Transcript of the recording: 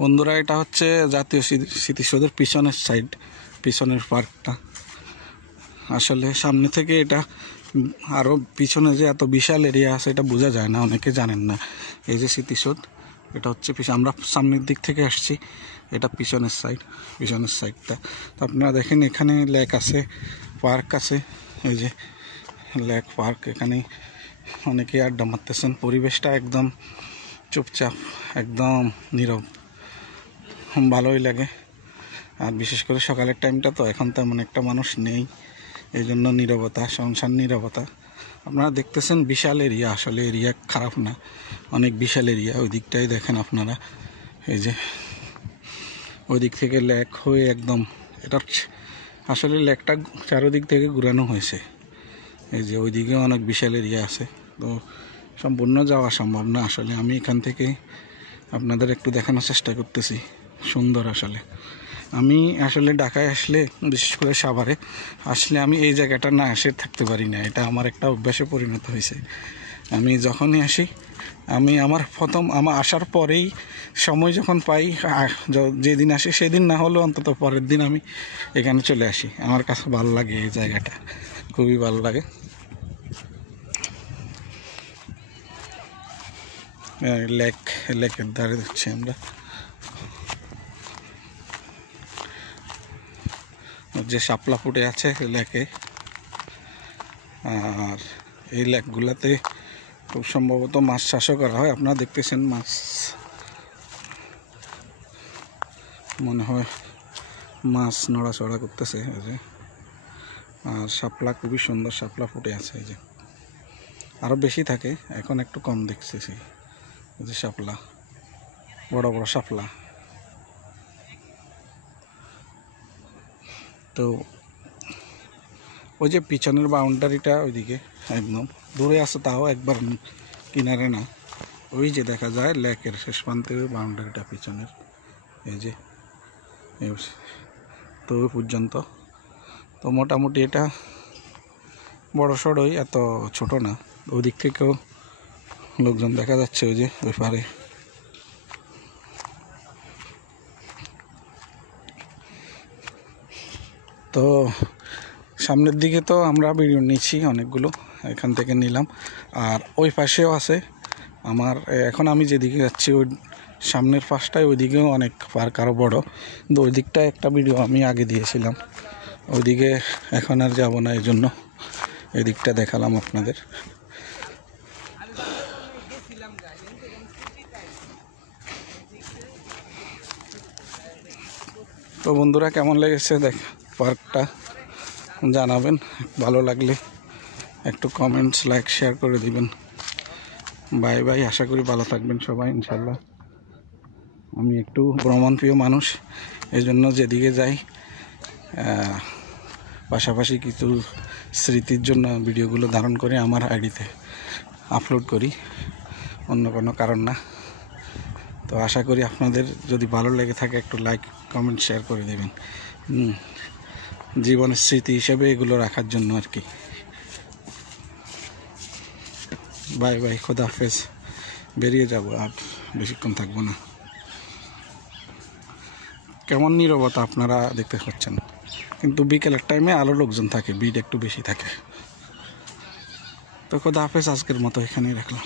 বন্ধুরা, এটা হচ্ছে জাতীয় স্মৃতিসৌধের পিছনের সাইড, পিছনের পার্কটা। আসলে সামনে থেকে এটা আরও পিছনে যে এত বিশাল এরিয়া আছে এটা বোঝা যায় না, অনেকে জানেন না। এই যে স্মৃতিসৌধ, এটা হচ্ছে আমরা সামনের দিক থেকে আসছি, এটা পিছনের সাইডটা। তো আপনারা দেখেন এখানে লেক আছে, পার্ক আছে, এই যে লেক পার্ক। এখানে অনেকে আড্ডা মারতেছেন, পরিবেশটা একদম চুপচাপ, একদম নীরব, ভালোই লাগে। আর বিশেষ করে সকালের টাইমটা তো, এখন তেমন একটা মানুষ নেই, এই জন্য নীরবতা, সংসার নীরবতা। আপনারা দেখতেছেন বিশাল এরিয়া, আসলে এরিয়া খারাপ না, অনেক বিশাল এরিয়া। ওই দিকটাই দেখেন আপনারা, এই যে ওই দিক থেকে লেক হয়ে একদম, এটা আসলে লেকটা চারোদিক থেকে ঘুরানো হয়েছে। এই যে ওই দিকেও অনেক বিশাল এরিয়া আছে, তো সম্পূর্ণ যাওয়া সম্ভব না। আসলে আমি এখান থেকে আপনাদের একটু দেখানোর চেষ্টা করতেছি। সুন্দর আসলে। আমি আসলে ঢাকায় আসলে, বিশেষ করে সাভারে আসলে, আমি এই জায়গাটা না এসে থাকতে পারি না। এটা আমার একটা অভ্যাসে পরিণত হয়েছে। আমি যখনই আসি, আমার আসার পরেই সময় যখন পাই, যেদিন আসি সেদিন না হলেও অন্তত পরের দিন আমি এখানে চলে আসি। আমার কাছে ভালো লাগে এই জায়গাটা, খুবই ভালো লাগে। লেকের ধারে দেখছি আমরা যে শাপলা ফুটে আছে লেকে। আর এই লেকগুলাতে খুব সম্ভবত মাছ চাষও করা হয়। আপনারা দেখতেছেন মাছ, মনে হয় মাছ নড়াচড়া করতেছে। এই যে, আর শাপলা, খুবই সুন্দর শাপলা ফুটে আছে। এই যে আরও বেশি থাকে, এখন একটু কম দেখতেছি। এই যে শাপলা, বড় বড় শাপলা। তো ওই যে পিছনের বাউন্ডারিটা ওইদিকে একদম দূরে আছে, তাও একবার কিনারে না। ওই যে দেখা যায় লেকের শেষ প্রান্তের বাউন্ডারিটা পিছনের, এই যে তো ওই পর্যন্ত। তো মোটামুটি এটা বড় সড়ই, এত ছোট না। ওই দিক থেকেও লোকজন দেখা যাচ্ছে, ওই যে ওই পারে। তো সামনের দিকে তো আমরা ভিডিও নিচ্ছি অনেকগুলো, এখান থেকে নিলাম। আর ওই পাশেও আছে আমার, এখন আমি যেদিকে যাচ্ছি ওই সামনের পাশটায়, ওইদিকেও অনেক পার্ক, আরও বড়। কিন্তু ওই দিকটায় একটা ভিডিও আমি আগে দিয়েছিলাম, ওইদিকে এখন আর যাব না, এই জন্য এই দিকটা দেখালাম আপনাদের। তো বন্ধুরা, কেমন লেগেছে পার্কটা জানাবেন। ভালো লাগলে একটু কমেন্টস, লাইক, শেয়ার করে দিবেন। Bye bye. আশা করি ভালো থাকবেন সবাই ইনশাল্লাহ। আমি একটু ভ্রমণপ্রিয় মানুষ, এই জন্য যেদিকে যাই পাশাপাশি কিছু স্মৃতির জন্য ভিডিওগুলো ধারণ করে আমার আইডিতে আপলোড করি, অন্য কোনো কারণ না। তো আশা করি আপনাদের যদি ভালো লেগে থাকে একটু লাইক, কমেন্ট, শেয়ার করে দেবেন, জীবনের স্মৃতি হিসেবে এগুলো রাখার জন্য আর কি। বাই বাই, খোদা হাফেজ। বেরিয়ে যাব, আর বেশিক্ষণ থাকবো না। কেমন নীরবতা আপনারা দেখতে পাচ্ছেন, কিন্তু বিকেলের টাইমে আলো লোকজন থাকে, ভিড় একটু বেশি থাকে। তো খোদা হাফেজ, আজকের মতো এখানেই রাখলাম।